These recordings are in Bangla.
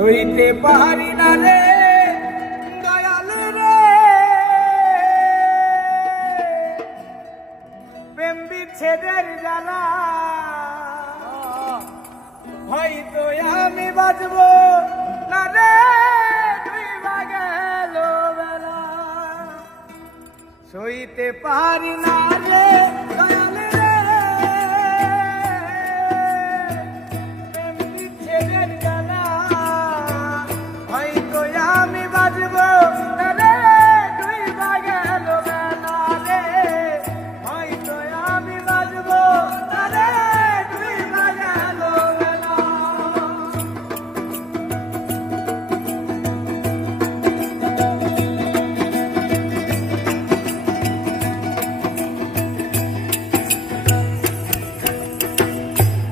সইতে পারি না রে দয়াল রে, প্রেম বিচ্ছেদের জ্বালা। হয়তো আমি বাঁচব না রে, ডুইবা গেল বেলা। সইতে পারি না রে দয়াল রে, প্রেম বিচ্ছেদের জ্বালা। হয়তো আমি বাঁচব না রে, ডুইবা গেল বেলা রে। হয়তো আমি বাঁচব না রে, ডুইবা গেল বেলা।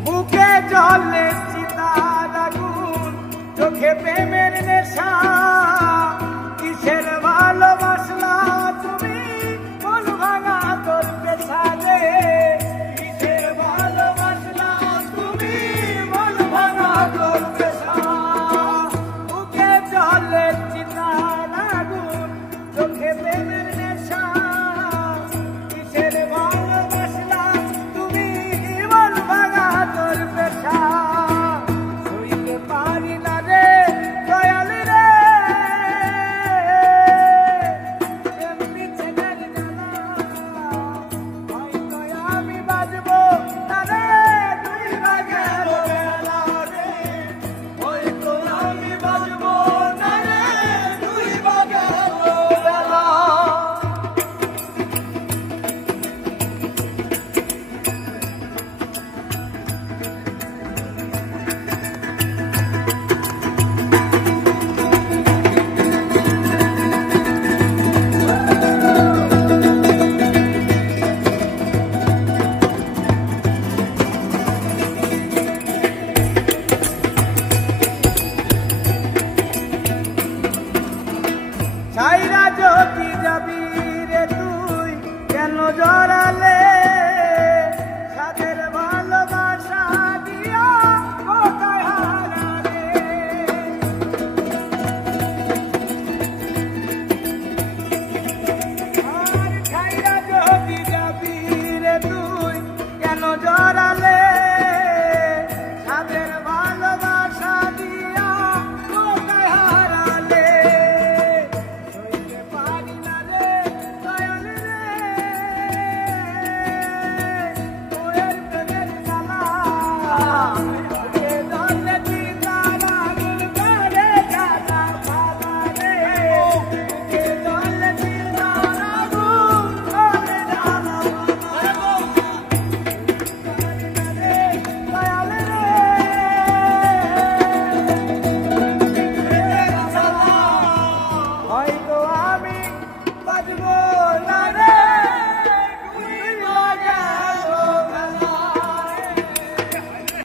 বুকে জলে চিতার আগুন, চোখে প্রেমের নেশা, কিসের